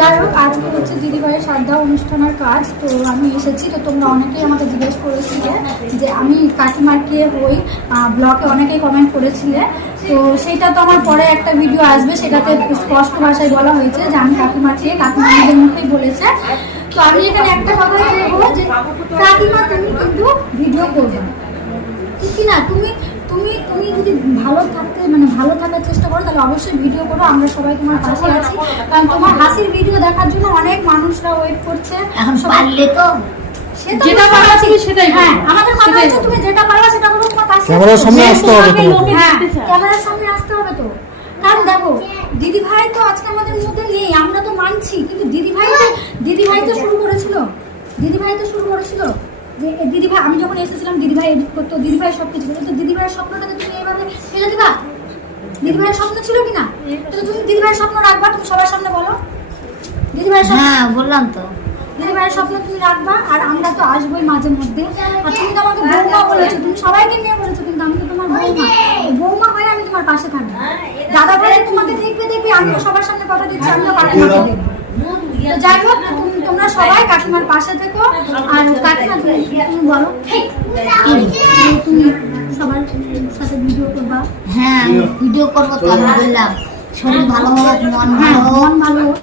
যাই হোক, আজকে হচ্ছে দিদিভাইয়ের শ্রাদ্ধা অনুষ্ঠানের কাজ। তো আমি এসেছি। তো তোমরা অনেকেই আমাকে জিজ্ঞেস করেছিলে যে আমি কাকিমার কে হই, ব্লগে অনেকেই কমেন্ট করেছিলে। তো সেটা তো আমার পরে একটা ভিডিও আসবে, সেটাতে স্পষ্ট ভাষায় বলা হয়েছে যে আমি কাকিমার কে, কাকিমা নিজের মুখেই বলেছে। তো আমি এখানে একটা কথাই বলবো যে কাকিমা তুমি কিন্তু ভিডিও করবে ঠিক কিনা। তুমি তুমি তুমি যদি ভালো থাকতে ভালো থাকার চেষ্টা করো তাহলে অবশ্যই ভিডিও করো। আমরা সবাই তোমার পাশে আছি, কারণ তোমার হাসির ভিডিও দেখার জন্য অনেক মানুষরা ওয়েট করছে। এখন পারলে তো যেটা পারবা সেটাই। হ্যাঁ, আমাদের কথা হচ্ছে তুমি যেটা পারবা সেটা করো। তোমার পাশে ক্যামেরার সামনে আসতে হবে তোমাকে। হ্যাঁ, ক্যামেরার সামনে আসতে হবে তো। কারণ দেখো দিদিভাই তো আজকে আমাদের মধ্যে নেই, আমরা তো মানছি, কিন্তু দিদিভাই তো শুরু করেছিল। যে দিদিভাই, আমি যখন এসেছিলাম দিদিভাই এডিট করতো, দিদিভাই সবকিছু করতো। তো দিদিভাইয়ের স্বপ্নটাকে তুমি এইভাবে ফেলে দিবা? দিদিভাইয়ের স্বপ্ন ছিল কিনা? তো তুমি দিদিভাইয়ের স্বপ্ন রাখবা, তুমি সবার সামনে বলো। দিদিভাইয়ের স্বপ্ন, হ্যাঁ বললাম তো, দিদিভাইয়ের স্বপ্ন তুমি রাখবা। আর আমরা তো আসবোই মাঝে মধ্যে। আর তুমি তো আমাকে বৌমা বলেছো, তুমি সবাইকে নিয়ে বলেছো, কিন্তু আমি তো তোমার বৌমা হয়ে আমি তোমার পাশে থাকবো। দাদা ভাই তোমাকে দেখবে, আমিও সবার সামনে কথা দিচ্ছি, আমিও কাকিমাকে দেখবো। তো যাই হোক, তোমরা সবাই কাকিমার পাশে থেকো। আর কাকিমা তুমি বলো, তুমি সবার সাথে ভিডিও করবা। হ্যাঁ ভিডিও করবো তো, আমি বললাম শরীর ভালো হোক, মন ভালো হোক। মন ভালো হোক।